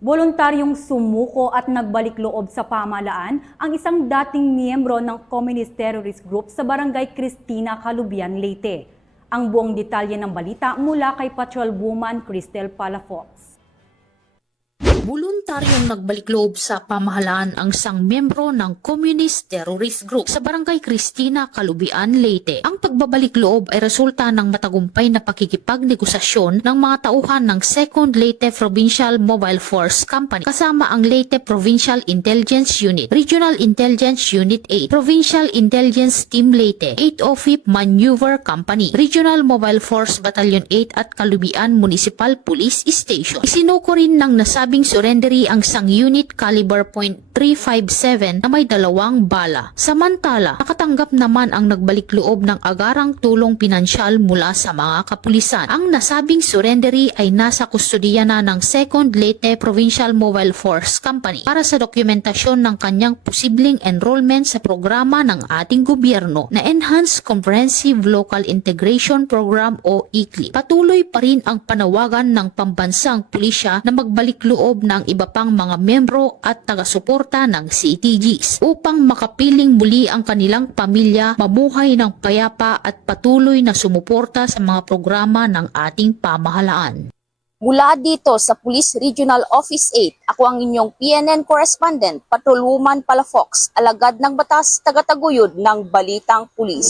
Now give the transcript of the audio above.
Voluntaryong sumuko at nagbalik loob sa pamahalaan ang isang dating miyembro ng Communist Terrorist Group sa Barangay Cristina, Calubian, Leyte. Ang buong detalye ng balita mula kay Patrolwoman Cristel Palafox. Voluntaryong nagbalik loob sa pamahalaan ang isang miyembro ng Communist Terrorist Group sa Barangay Cristina, Calubian, Leyte. Ang pagbabalik loob ay resulta ng matagumpay na pakikipagnegosasyon ng mga tauhan ng 2nd Leyte Provincial Mobile Force Company kasama ang Leyte Provincial Intelligence Unit, Regional Intelligence Unit 8, Provincial Intelligence Team Leyte, 805th Maneuver Company, Regional Mobile Force Battalion 8 at Calubian Municipal Police Station. Isinuko rin ng nasabing surrendery ang isang unit caliber .357 na may 2 bala. Samantala, nakatanggap naman ang nagbalik loob ng agarang tulong pinansyal mula sa mga kapulisan. Ang nasabing surrendery ay nasa kustodiya na ng 2nd Leyte Provincial Mobile Force Company para sa dokumentasyon ng kanyang posibleng enrollment sa programa ng ating gobyerno na Enhanced Comprehensive Local Integration Program o ECLIP. Patuloy pa rin ang panawagan ng pambansang pulisya na magbalik loob ng iba pang mga membro at taga-suporta ng CTGs upang makapiling muli ang kanilang pamilya, mamuhay ng payapa at patuloy na sumuporta sa mga programa ng ating pamahalaan. Mula dito sa Police Regional Office 8, ako ang inyong PNN correspondent, Patrolwoman Palafox, alagad ng batas, tagataguyod ng Balitang Pulis.